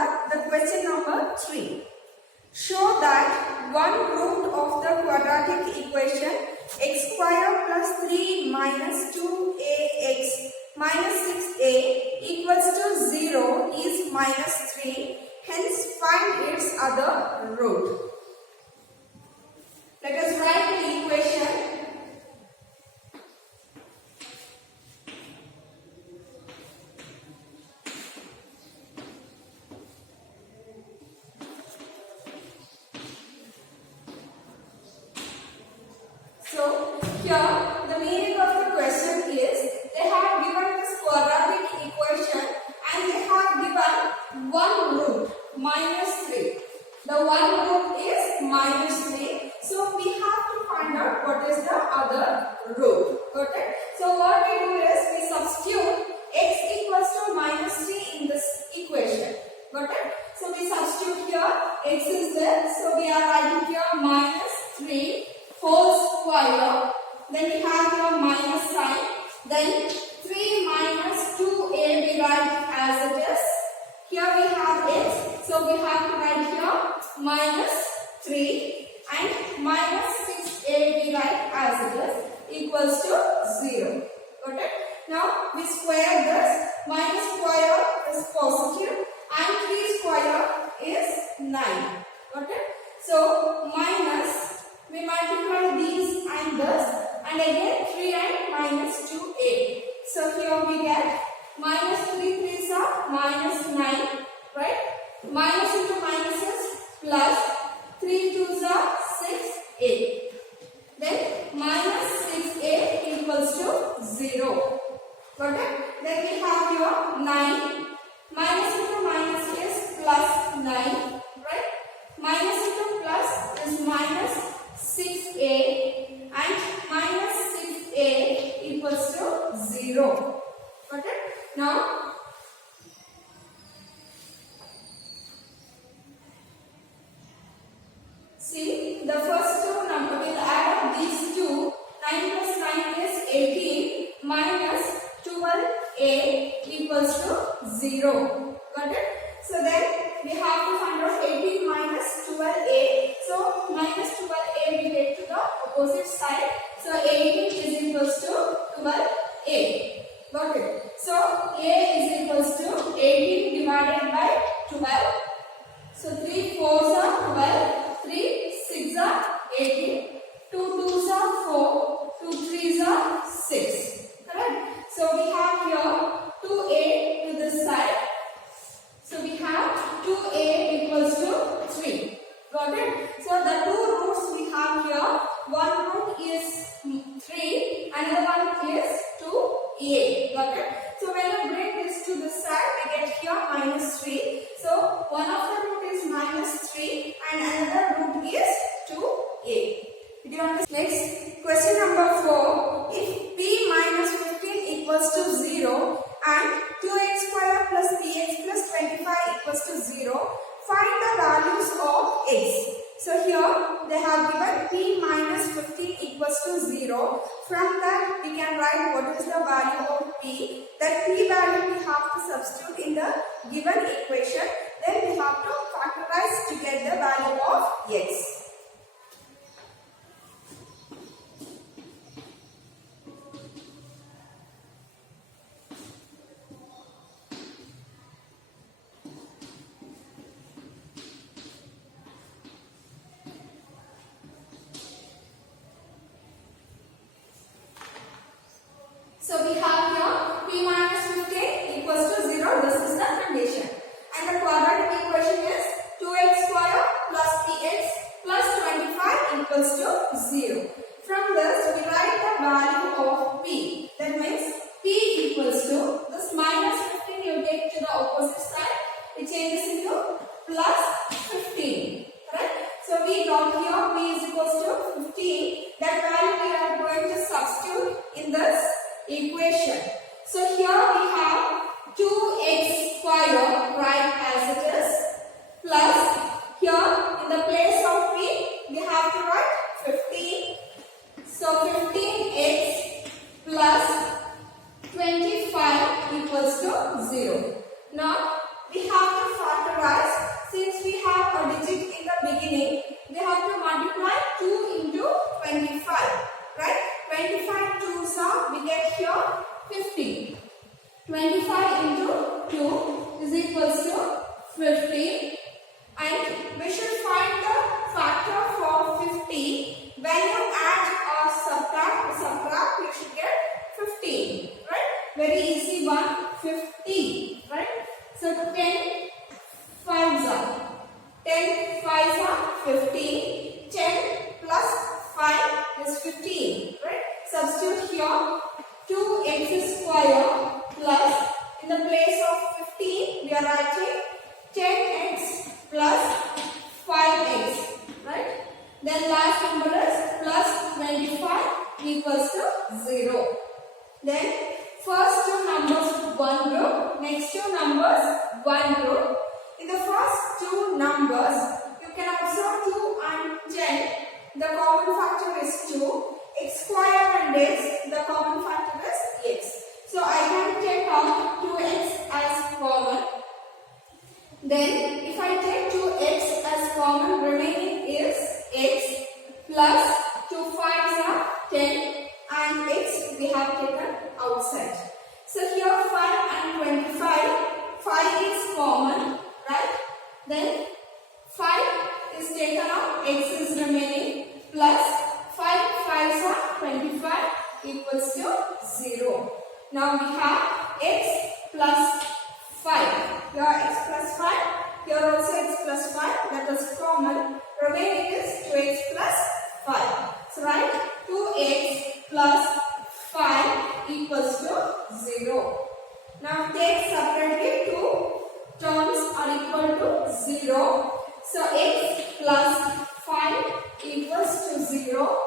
start the question number 3. Show that one root of the quadratic equation x square plus 3 minus 2ax minus 6a equals to 0 is minus 3. Hence find its other root. Let us write the equation. So here the meaning of the question is they have given this quadratic equation and they have given one root minus 3. The one root is minus 3. So we have to find out what is the other root. Got it? So what we do is we substitute x equals to minus 3 in this equation. Got it? So we substitute here x is there. So we are writing here minus 3 whole square. Then we have your minus sign. Then 3 minus 2a we write as it is. Here we have x. So we have to write here minus 3 and minus 6a we write as it is equals to 0. Got it? Now we square this. Minus square is positive and 3 square is 9. Got it? So minus, we multiply these and this, and again 3 and minus 2a. So here we get minus 3 3s are minus 9, right? Minus into minus is plus 3 2s are 6a. Then minus 6a equals to 0. Got it? Then we have here 9. Minus into minus is plus 9, right? Minus into plus is minus 6a and minus 6a equals to 0. Got it? Now, see the first two number will add up these two. 9 plus 9 is 18 minus 12a equals to 0. Got it? So then we have to find out 18 minus 12a. So minus 12a we take to the opposite side. So 18 is equals to 12a. Got it? So a is equals to 18 divided by 12. So 3 4s are 12. 3 6 are 18. 2 2s are 4. 2 3s are 6. Correct? So we have here 2a to this side. So we have 2a equals to 3. Got it? So the two roots we have here, one root is 3, another one is 2a. Got it? So when we bring this to this side, we get here minus 3. So one of the root is minus 3 and another root is 2a. Did you understand? Next, question number 4. If p minus 15 equals to 0 and 2x square plus px plus 25 equals to 0, find the values of x. So here they have given p minus 15 equals to 0. From that we can write what is the value of p. That p value we have to substitute in the given equation. Then we have to factorize to get the value of x. So we have here p minus 15 equals to 0. This is the condition. And the quadratic equation is 2x square plus px plus 25 equals to 0. From this we write the value of p. That means p equals to this minus 15 you take to the opposite side. It changes into plus 15. Right? So we got here p is equals to 15. That value we are going to substitute in this equation. So here we have 2x square right as it is plus here in the place of p we have to write 15. So 15x plus 25 equals to 0. Now we have to factorize. Since we have a digit in the beginning, we have to multiply 2 into 25. Right? 25 twos are, we get here 50. 25 into 2 is equals to 50. And we should find the factor for 50. When you add or subtract, you should get 15. Right? Very easy one. 50. Right? So 10 5s are 10 5s are 15. 10 plus 5 is 15. Right? Substitute here 2x square plus, in the place of 15 we are writing 10x plus 5x. Right? Then last number is plus 25 equals to 0. Then first two numbers 1 group, next two numbers 1 group. In the first two numbers, you can observe 2 and 10. The common factor is 2. X square and x, the common factor is x. So I can take out 2x as common. Then if I take 2x as common, remaining is x plus 2 5s are 10 and x we have taken outside. So here 5 and 25, 5 is common, right? Then 5 is taken out, x is remaining, plus 5 5s are 25 equals to 0. Now we have x plus 5. Here x plus 5, here also x plus 5, that is common. Remaining is 2x plus 5. So write 2x plus 5 equals to 0. Now take separately, two terms are equal to 0. So x plus 5 equals to 0.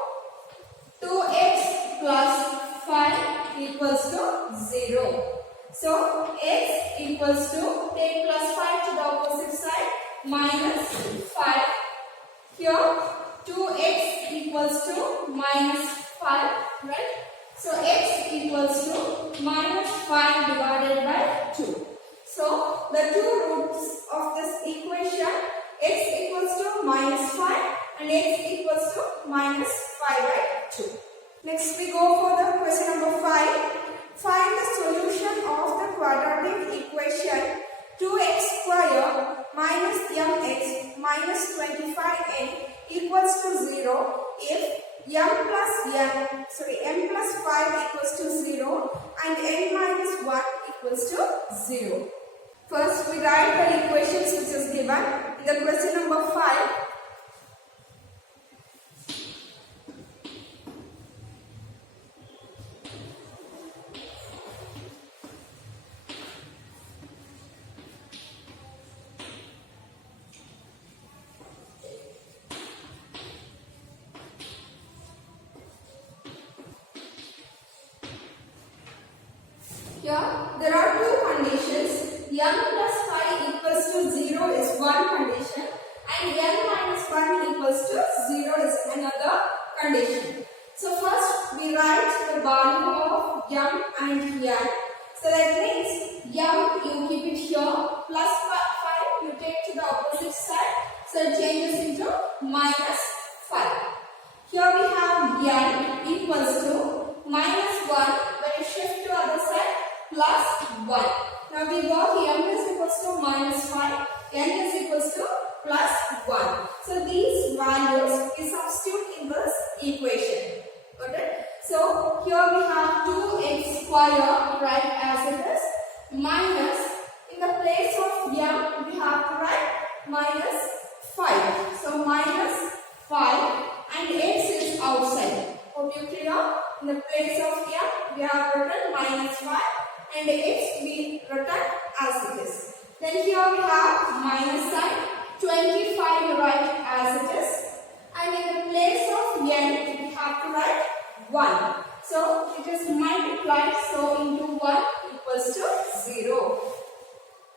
2x plus 5 equals to 0. So x equals to, take plus 5 to the opposite side, minus 5. Here 2x equals to minus 5, right? So x equals to minus 5 divided by 2. So the two roots of this equation, x equals to minus 5 and x equals to minus 5 by 2. Next we go for the question number 5. Find the solution of the quadratic equation 2x square minus mx minus 25n equals to 0 if m plus 5 equals to 0 and n minus 1 equals to 0. First we write the equations which is given in the question number 5. Here there are two conditions. M plus 5 equals to 0 is one condition and n minus 1 equals to 0 is another condition. So first we write the value of m and n. So that means m you keep it here, plus 5 you take to the opposite side, so it changes into minus 5. Here we have n equals to minus 1, when you shift to other side, plus 1. Now we got m is equals to minus 5, n is equals to plus 1. So these values we substitute in this equation. Got it? So here we have 2x square, right, as it is, minus, in the place of m we have to write minus 5. So minus 5 and x is outside. Hope you clear? In the place of m we have written minus 5 and x we written as it is. Then here we have minus sign, 25 write as it is, and in the place of n we have to write 1. So it is multiplied, so into 1 equals to 0.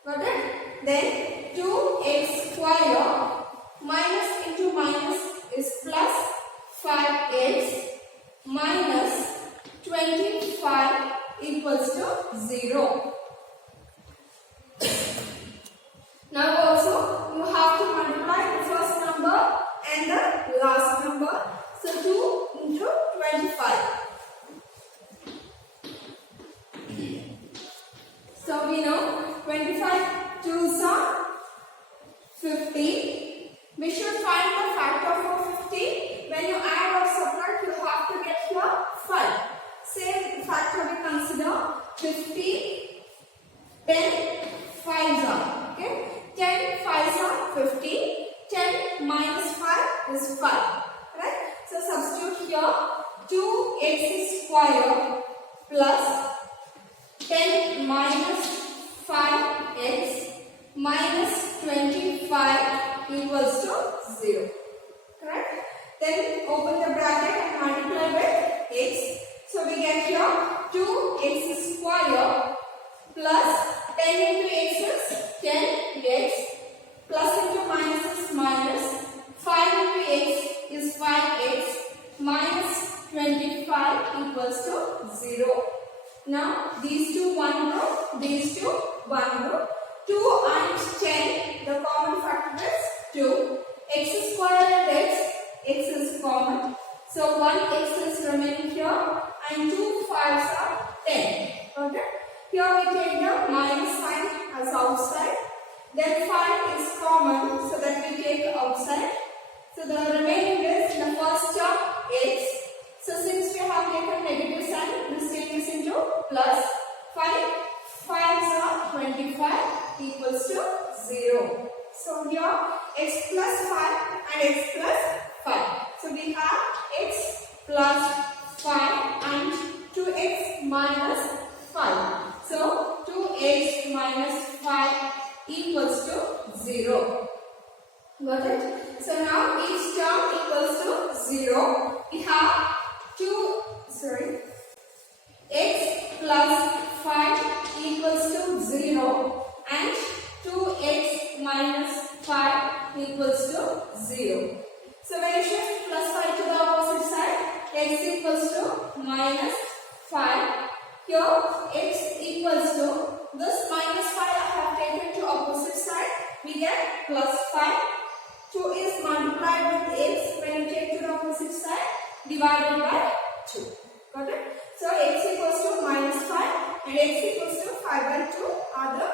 Got it? Then 2x square minus into minus is plus 5x minus 25 equals to 0. So we know 25 twos are 50. We should find the factor for 50. When you add or subtract, you have to get here 5. Same factor we consider 50, 10, 5s are. Okay? 10 5s are 50. 10 minus 5 is 5. Right? So substitute here 2x square plus 10 minus 5x minus 25 equals to 0. Correct? Then open the bracket and multiply with x. So we get here 2x square plus 10 into x is 10x plus into minus is minus 5 into x is 5x minus 25 equals to 0. Now these two one row, these two one row. 2 and 10, the common factor is 2. X square and x is common. So 1x is remaining here and 2 5s are 10. Okay. Here we take the minus sign as outside. Then 5 is common, so that we take outside. So the remaining is in the first term x. So since we have taken negative sign, this changes into plus 5. 5s are 25 equals to 0. So here x plus 5 and x plus 5. So we have x plus 5 and 2x minus 5. So 2x minus 5 equals to 0. Got it? So now each term equals to 0. We have x plus 5 equals to 0 and 2x minus 5 equals to 0. So when you shift plus 5 to the opposite side, x equals to minus 5. Here x equals to this minus 5 I have taken to opposite side. We get plus 5. 2 is multiplied with x when you take to the opposite side divided by 2. Got it? So x equals to minus 5 and x equals to 5 by 2 are the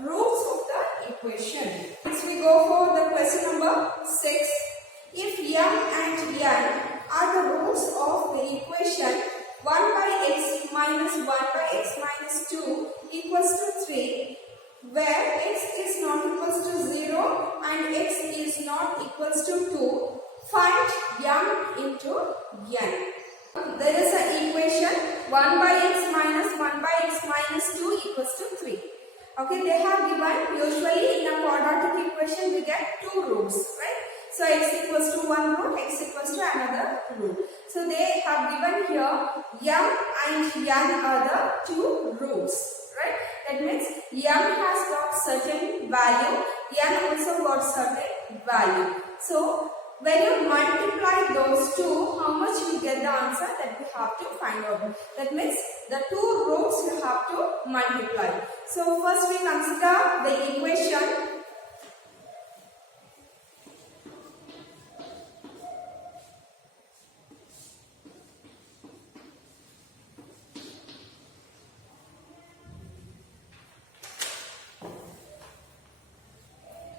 roots of the equation. Next we go for the question number 6. If m and n are the roots of the equation 1 by x minus 1 by x minus 2 equals to 3, where x is not equals to 0 and x is not equals to 2, find m into n. There is an equation 1 by x minus 1 by x minus 2 equals to 3. Okay, they have given, usually in a quadratic equation we get two roots, right? So x equals to one root, x equals to another root. So they have given here m and n are the two roots, right? That means m has got certain value, n also got certain value. So when you multiply those two, how much you get the answer that we have to find out. That means the two roots you have to multiply. So first we consider the equation.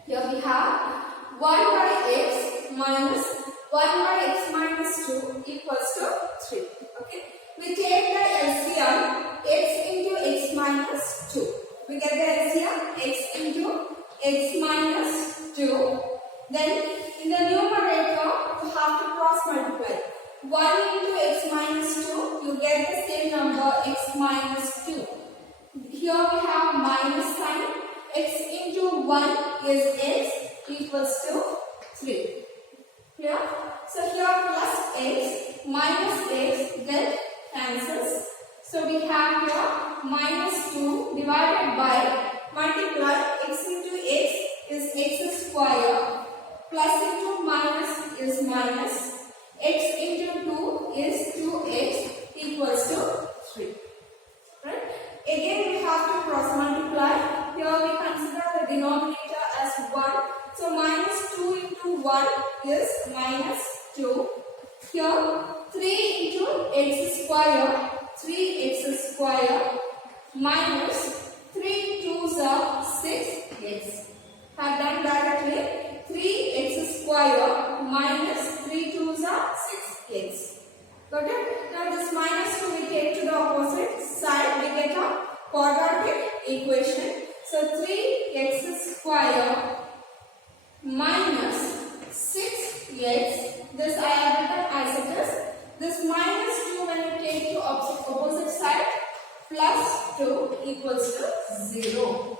Here we have 1 by x minus 1 by x minus 2 equals to 3. Okay. We take the LCM x into x minus 2. We get the LCM x into x minus 2. Then in the numerator you have to cross multiply. 1 into x minus 2, you get the same number x minus 2. Here we have minus sign. X into 1 is x equals to 3. Here, so here plus x minus x then cancels. So we have here minus 2 divided by multiply x into x is x square plus into minus is minus x into 2 is 2x equals to 3. Right? Again we have to cross multiply. Here we consider the denominator as 1. So minus 2 into 1 is minus 2. Here 3 into x square, 3x square minus 3 So 3x square minus 6x, this I have written as it is. This minus 2 when you take to opposite side, plus 2 equals to 0.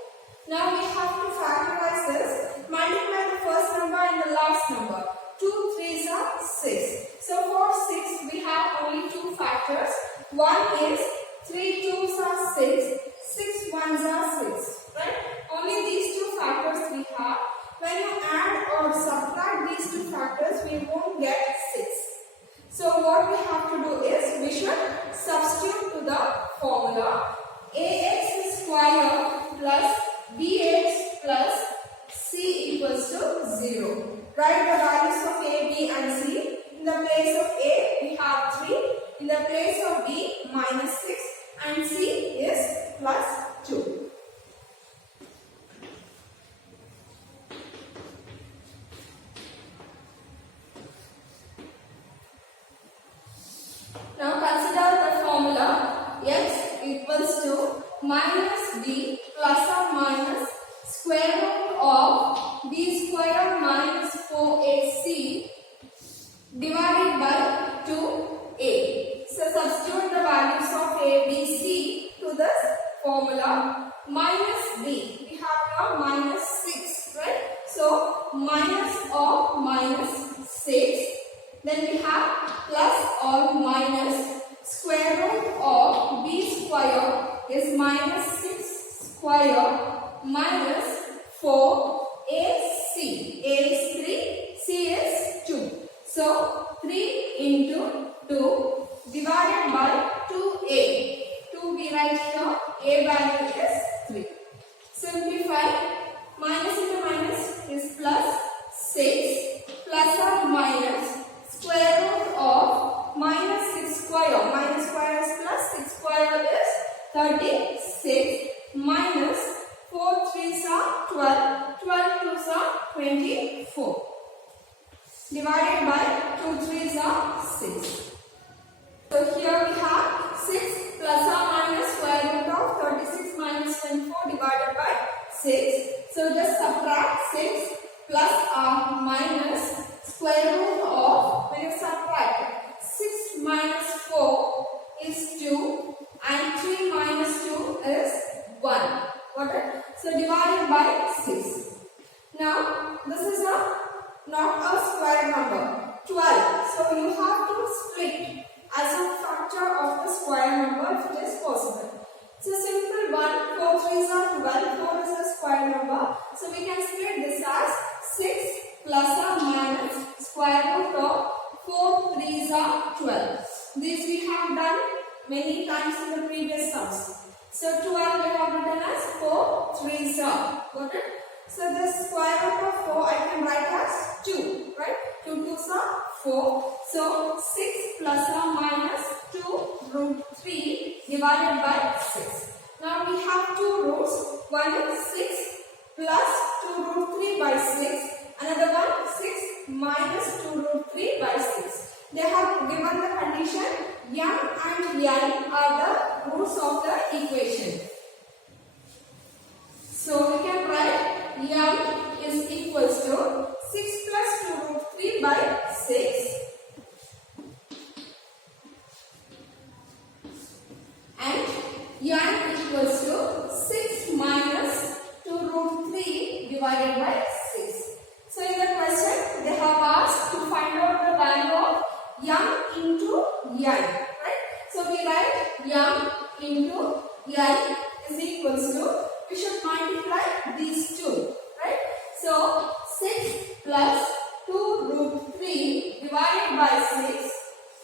Now we have to factorize this. Multiply the first number and the last number. 2 3s are 6. So for 6 we have only 2 factors. One is 3 2s are 6. 6 1s are 6. Right? Only these 2 factors we have. When you add or subtract these 2 factors, we won't get 6. So what we have to do is, we should substitute to the formula ax square plus bx plus c equals to 0. Write the values of a, b and c. In the place of a, we have 3. In the place of b, minus 6. And c is plus 2. Now consider the formula x equals to minus b plus or minus square root of b square minus 4ac divided by 2a. So substitute the values of a, b, c to this formula. Minus b, we have now minus 6, right? So minus of minus 6. Then we have plus or minus square root of b square is minus 6 square minus 4 ac. A is 3, c is 2. So 3 into 2 divided by 2a. 2 we write here, a value is 3. Simplify, minus into minus is plus 6 plus or minus square root of minus 6 square. Minus square is plus 6 square is 36 minus 4 3s are 12. 12 2s are 24. Divided by 2 3s are 6. So here we have 6 plus or minus square root of 36 minus 24 divided by 6. So just subtract 6 plus or minus square root of, when you subtract 6 minus 4 is 2 and 3 minus 2 is 1. Got it? So divided by 6. Now this is not a square number, 12. So you have to split as a factor of the square number if it is possible. It's a simple one. 4 3s are 12. 4 is a square number. So we can split this as 6 plus or minus square root of 4 3s are 12. This we have done many times in the previous sums. So 12 we have written as 4 3s are. Got it? So this square root of 4 I can write as 2. Right? 2 2s are 4. So 6 plus or minus 2 root 3 divided by 6. Now we have two roots. One is 6 plus 2 root 3 by 6. Another one 6 minus 2 root 3 by 6. They have given the condition m and n are the roots of the equation. So we can write m is equals to 6 plus 2 root 3 by 6 and n equals to 6 minus 2 root 3 divided by 6. So in the question they have asked to find out the value of m into n, right? So we write m into n is equals to, we should multiply these two, right? So 6 plus 2 root 3 divided by 6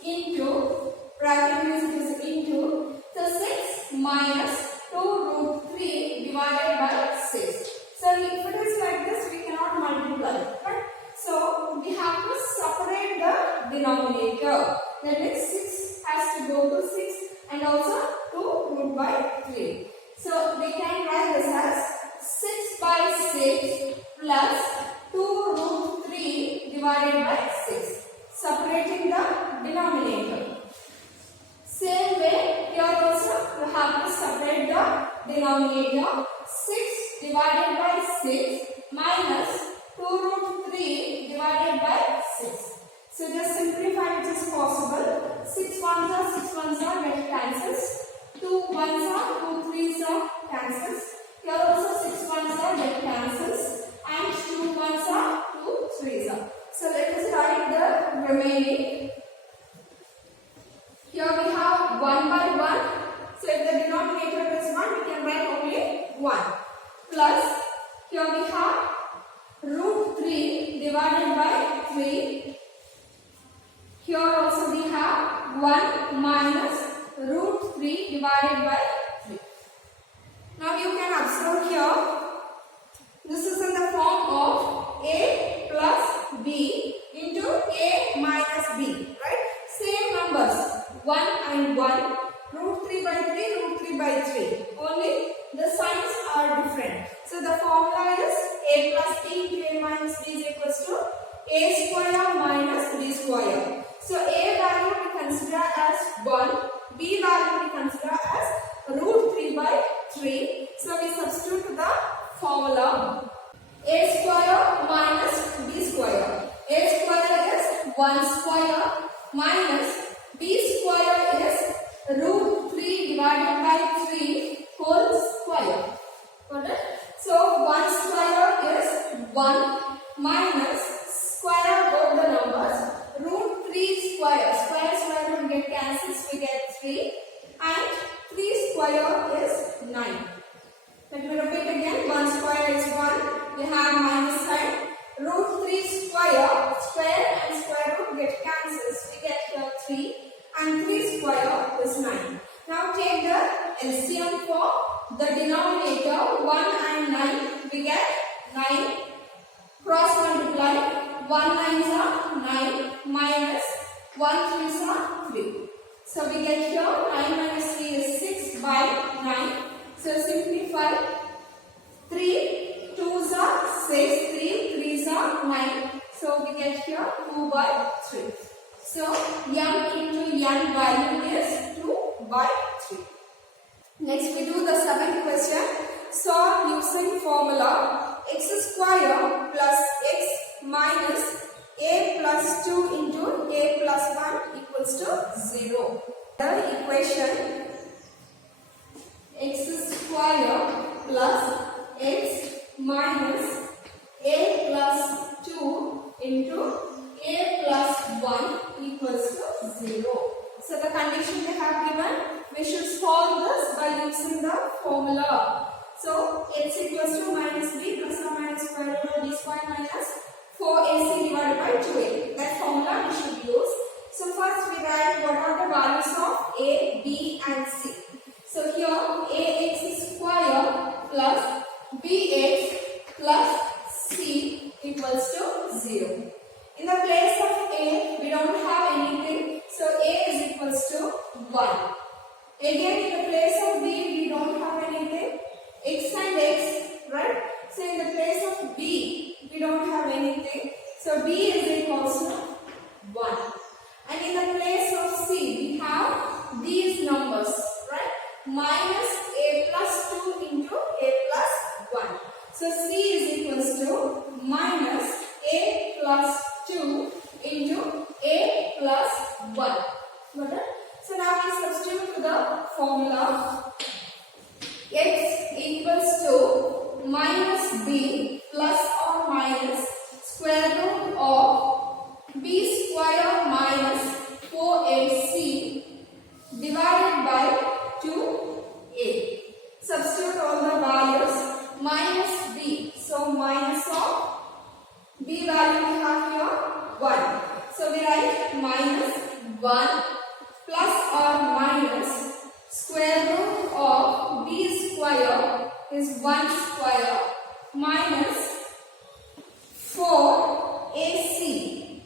into, bracket is into, so 6 minus 2 root 3 divided by 6. So if it is like this, we cannot multiply, right? So we have to separate the denominator. That is 6 has to go to 6 and also 2 root by 3. So we can write this as 6 by 6 plus divided by 6 minus 2 root 3 divided by 6. So just simplify it is possible. 6 ones are get cancels. 2 ones are 2 threes are cancels. Here also 6 ones are get cancels. And 2 ones are 2 threes are. So let us write the remaining. Here we have 1 by 1. So if the denominator is 1, we can write only 1. Plus, here we have root 3 divided by 3. Here also we have 1 minus root 3 divided by 3. Now you can observe here, this is in the form of a plus b into a minus b, right? Same numbers, 1 and 1, root 3 by 3, root 3 by 3. Only the signs are different. So the formula is a plus b into a minus b is equals to a square minus b square. So a value we consider as 1, b value we consider as root 3 by 3. So we substitute the formula a square minus b square. A square is 1 square minus b square is root 3 divided by 3 whole square. Got it? So 1 square is 1 minus square of the numbers root 3 square. Square will get cancels, we get 3 and 3 square is 9. Let me repeat again. 1 square is 1. We have minus sign. Root 3 square and square root get cancels. We get here 3 and 3 square is 9. Now take the LCM for the denominator 1 and 9. We get 9. Cross multiply. 1 9s are 9 minus 1 3s are 3. So we get here 9 minus 3 is 6 by 9. So simplify. 3 2s are 6, 3 3s are 9. So we get here 2 by 3. So m into n value is 2 by 3. Next we do the seventh question. Solve using formula x square plus x minus a plus 2 into a plus 1 equals to 0. The equation x square plus x minus a plus 2 into a plus 1 equals to 0. So the condition they have given, we should solve this by using the formula. So x equals to minus b plus or minus square root of b square minus 4ac divided by 2a. That formula we should use. So first we write what are the values of a, b and c. So here ax square plus bx plus c equals to 0. In the place of a, we don't have anything. So a is equals to 1. Again in the place of b, we don't have anything. X and x, right? So in the place of b, we don't have anything. So b is equals to 1. And in the place of c, we have these numbers, right? Minus a plus 2 into a plus 1. So c is equals to minus a plus 2 into a plus 1. Got it? So now we substitute the formula. X equals to minus b plus or minus square root of b square minus 4ac divided by 2a. Substitute all the values. Minus b. So minus of b value we have here 1. So we write minus 1 plus or minus square root of b square is 1 square minus 4ac.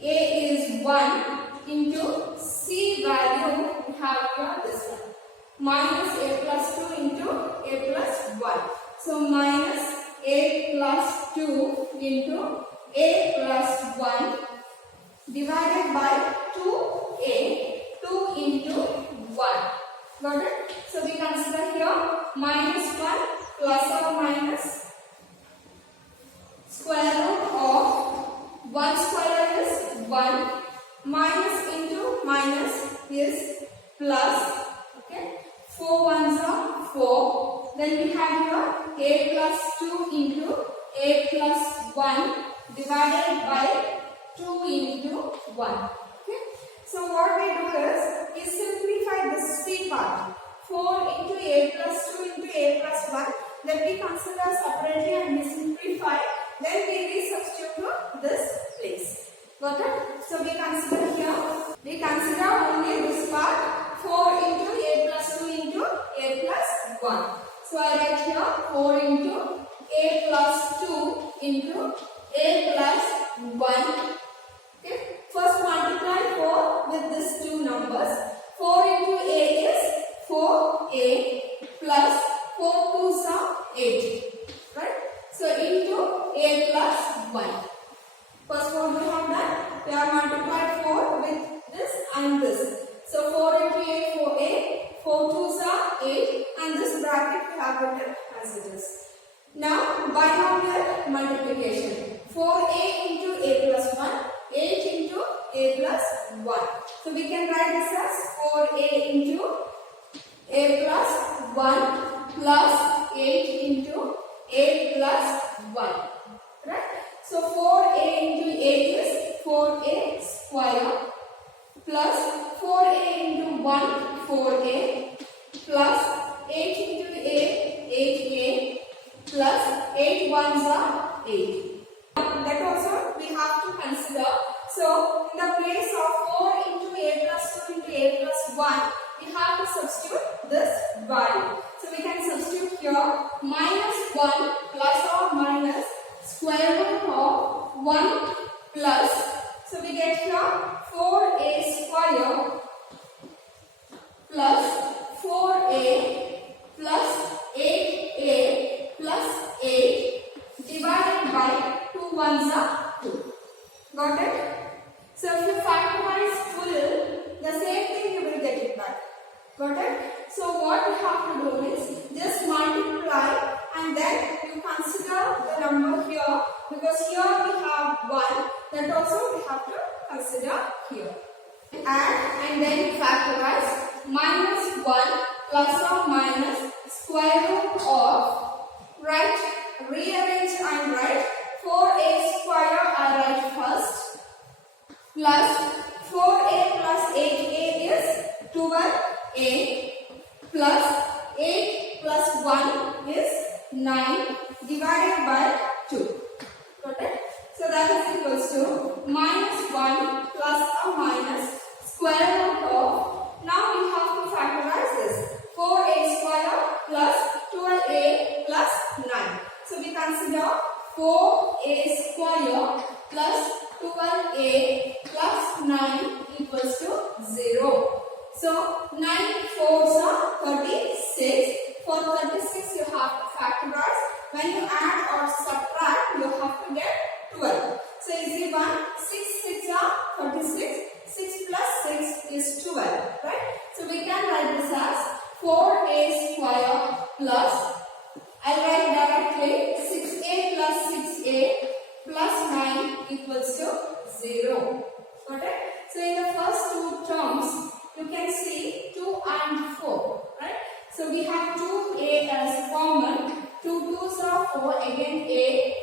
A is 1 into c value we have here this one. Minus a plus 2 into a plus 1. So minus a plus 2 into a plus 1 divided by 2a, 2 into 1. Got it? So we consider here minus 1 plus or minus 2 into a plus 1 divided by 2 into 1. Okay. So what we do is simplify this c part. 4 into a plus 2 into a plus 1. Then we consider separately and we simplify. Then we resubstitute to this place. Got it? So we consider here. We consider only this part. 4 into a plus 2 into a plus 1. So I write here 4 into a plus 2 into a plus 1. Okay. First multiply 4 with these two numbers. 4 into a is 4a plus 4 2s are 8. Right? So into a plus 1. First what we have done? We have multiplied 4 with this and this. So 4 into a, 4a, 4 2s are 8, and this bracket we have written as it is. Now binomial multiplication. 4a into a plus 1, 8 into a plus 1. So we can write this as 4a into a plus 1 plus 8 into a plus 1. Right? So 4a into a is 4a square plus 4a into 1 4a plus 8 into a 8a plus 8 ones are 8. That also we have to consider. So in the place of 4 into a plus 2 into a plus 1, we have to substitute this value. So we can substitute here minus 1 plus or minus square root of 1 plus. So we get here 4a square plus 4a plus 8a plus 8 divided by 2 ones are 2. Got it? So if you factorize full, the same thing you will get it back. Got it? So what we have to do is just multiply and then you consider the number here, because here we have 1, that also we have to consider here. Add and then factorize minus 1 plus or minus square root of, right, rearrange and write 4a square I write first plus 4a plus 8a is 12a plus 8 plus 1 is 9 divided by 2. Got it? So that is equals to minus 1 plus or minus square root of, now we have to factorize this, 4a square plus 12a plus 9. So we consider 4a square plus 12a plus 9 equals to 0. So 9 4s are 36. For 36 you have to factorize. When you add or subtract, you have to get 12. So easy one. 6 6 are 36. 6 plus 6 is 12. Right? So we can write this as 4a square plus, I write directly 6a plus 6a plus 9 equals to 0. Got it? So in the first two terms, you can see 2 and 4. Right? So we have 2a as common. 2 2s are 4, again a,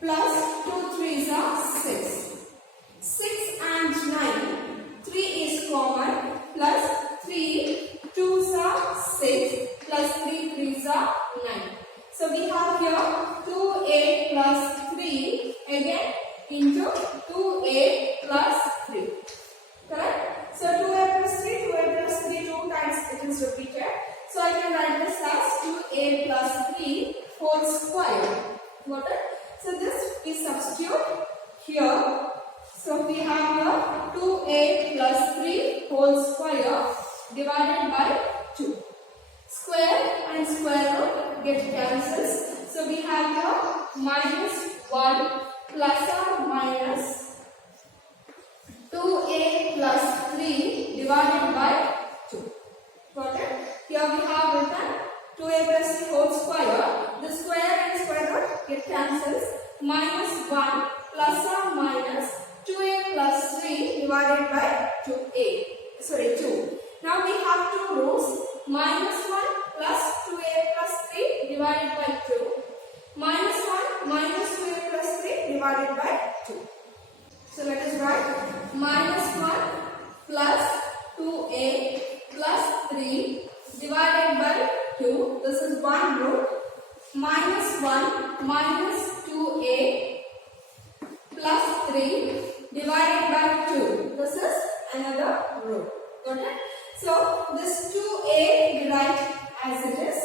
plus 2 3s are 6. 6 and 9. 3 is common, plus 3 2s are 6, plus 3 3s are 9. So we have here 2a plus 3 again into 2a plus 3. Correct? So 2a plus 3, 2a plus 3, 2 times it is repeated. So I can write this as 2a plus 3 whole square. Got it? So this we substitute here. So we have here 2a plus 3 whole square divided by 2. Square and square root get cancels. So we have here minus 1 plus or minus 2a plus 3 divided by 2. Got it? Here we have written 2a plus 3 whole square. The square and square root get cancels. Minus 1 plus or minus 2a plus 3 divided by 2. Now we have two rows. Minus 1 plus 2a plus 3 divided by 2. divided by 2. So let us write minus 1 plus 2a plus 3 divided by 2. This is one root. Minus 1 minus 2a plus 3 divided by 2. This is another root. Got it? So this 2a we write as it is.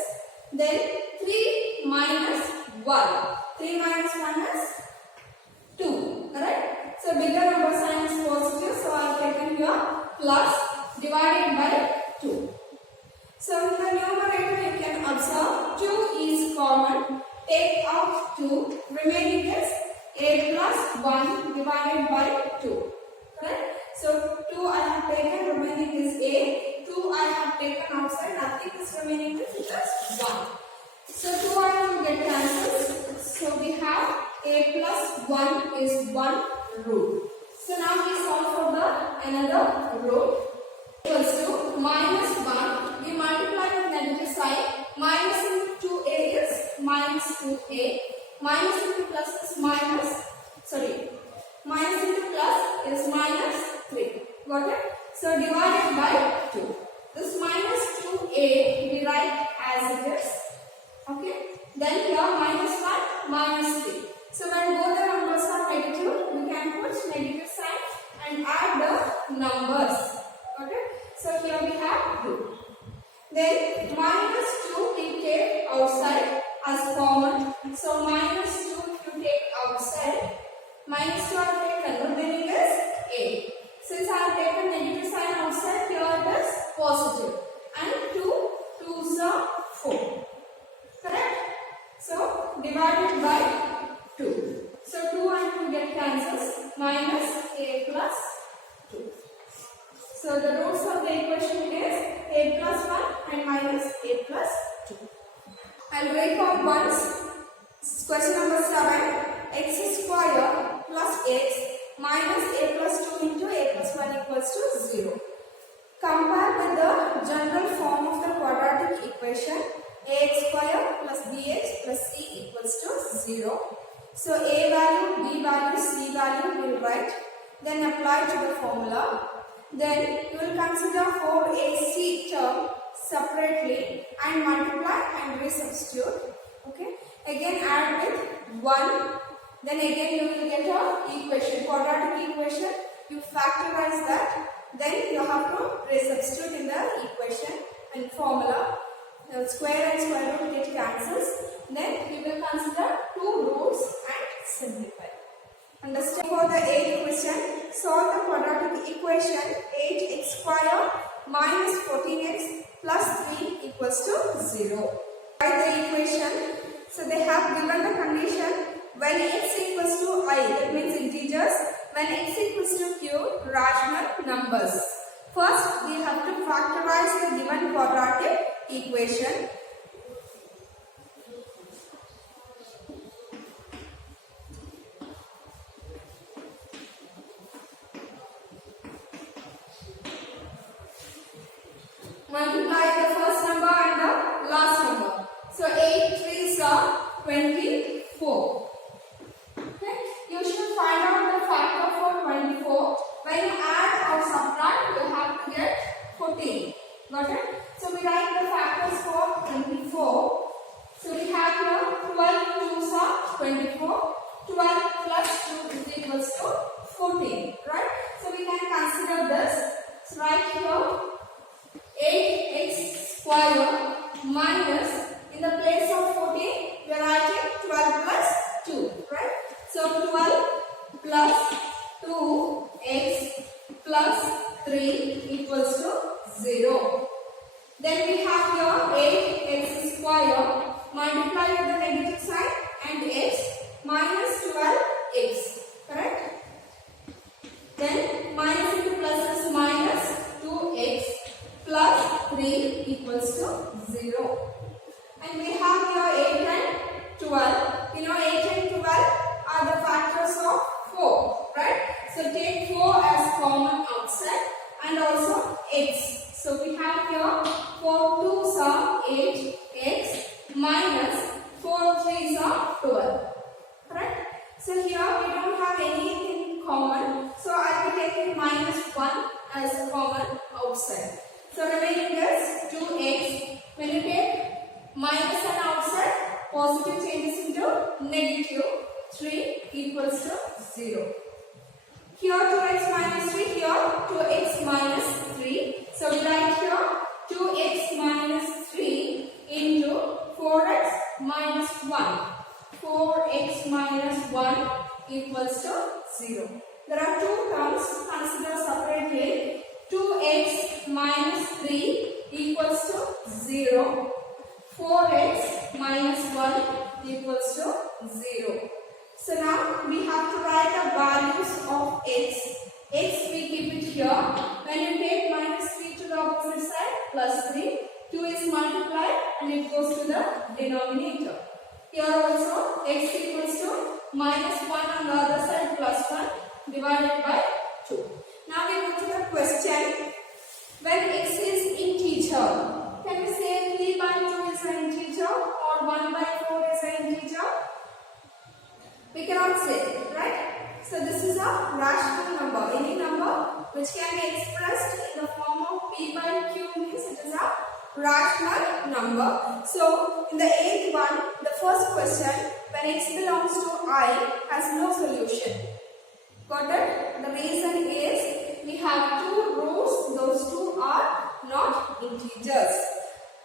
Then 3 minus 1. 3 minus 1 is 2. Correct? So bigger number sign is positive. So I have taken here plus divided by 2. So in the numerator you can observe 2 is common. Take out 2. Remaining is a plus 1 divided by 2. Correct? So 2 I have taken, remaining is a. 2 I have taken outside, nothing is remaining, is just 1. So 2 I will get cancelled. So we have a plus 1 is 1 root. So now we solve for the another root. Equals to minus 1. We multiply with negative sign. Minus into 2a is minus 2a. Minus into plus is minus. Sorry. Minus into plus is minus 3. Got it? So divided by 2. This minus 2a we write as it is. Okay. Then here minus 1 minus 3. So when both the numbers are negative, we can put negative sign and add the numbers. Okay. So here we have 2. Then minus 2 we take outside as common. So minus 2 if you take outside. Minus 2 I have taken. Remaining is a. Since I have taken negative sign outside, here it is positive. And 2 2s are 4. Correct? So divided by 2. So 2 and 2 get cancels. Minus a plus 2. So the roots of the equation is a plus 1 and minus a plus 2. I'll break out once. Question number 7. X square plus x minus a plus 2 into a plus 1 equals to 0. Compare with the general form of the quadratic equation. Ax square plus bx plus c equals to 0. So a value, b value, c value we will write. Then apply to the formula. Then you will consider 4ac term separately and multiply and resubstitute. Okay. Again add with 1. Then again you will get a equation, quadratic equation. You factorize that. Then you have to resubstitute in the equation and formula. Square and square root get cancels. Then you will consider 2 roots and simplify. Understand? For the 8th question, solve the quadratic equation 8x square minus 14x plus 3 equals to 0. Write the equation. So they have given the condition when x equals to I, that means integers. When x equals to q, rational numbers. First, we have to factorize the given quadratic equation. Multiply the first number and the last number. So 8 3s are 24. Okay. You should find out the factor for 24. When you add or subtract, you have to get 14. Got it? So we write the factors for 24. So we have here 12 2s are 24. 12 plus 2 is equals to 14. Right? So we can consider this. So write here 8x square minus, in the place of 14, we are writing 12 plus 2, right? So 12 plus 2x plus 3 equals to 0. Then we have here 8x square, multiply with the negative sign and x minus 12x, correct? Then minus into plus is minus 2x plus 3 equals to 0. And we have here 8 and 12. You know 8 and 12 are the factors of 4, right? So take 4 as common outside and also x. So we have here 4 2s are 8x minus 4 3s are 12. Correct? So here we don't have anything common. So I will take minus 1 as common outside. So remaining is 2x. When you take minus and outside, positive changes into negative. 3 equals to 0. Here 2x minus 3, here 2x minus 3. So we write here 2x minus 3 into 4x minus 1. 4x minus 1 equals to 0. There are two terms, consider separately. 2x minus 3 equals to 0. 4x minus 1 equals to 0. So now we have to write the values of x. X we keep it here. When you take minus 3 to the opposite side, plus 3. 2 is multiplied and it goes to the denominator. Here also x equals to minus 1 on the other side plus 1 divided by 2. Now we go to the question. When x is integer, can we say 3 by 2 is an integer or 1 by 4 is an integer? We cannot say, right? So this is a rational number. Any number which can be expressed in the form of p by q means it is a rational number. So in the 8th one, the first question, when x belongs to I, has no solution. Got it? The reason is we have two rows. Those two are not integers.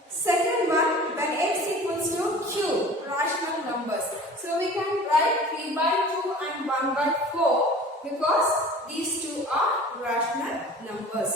Second one, when x equals to q, rational numbers. So we can write 3 by 2 and 1 by 4 because these two are rational numbers.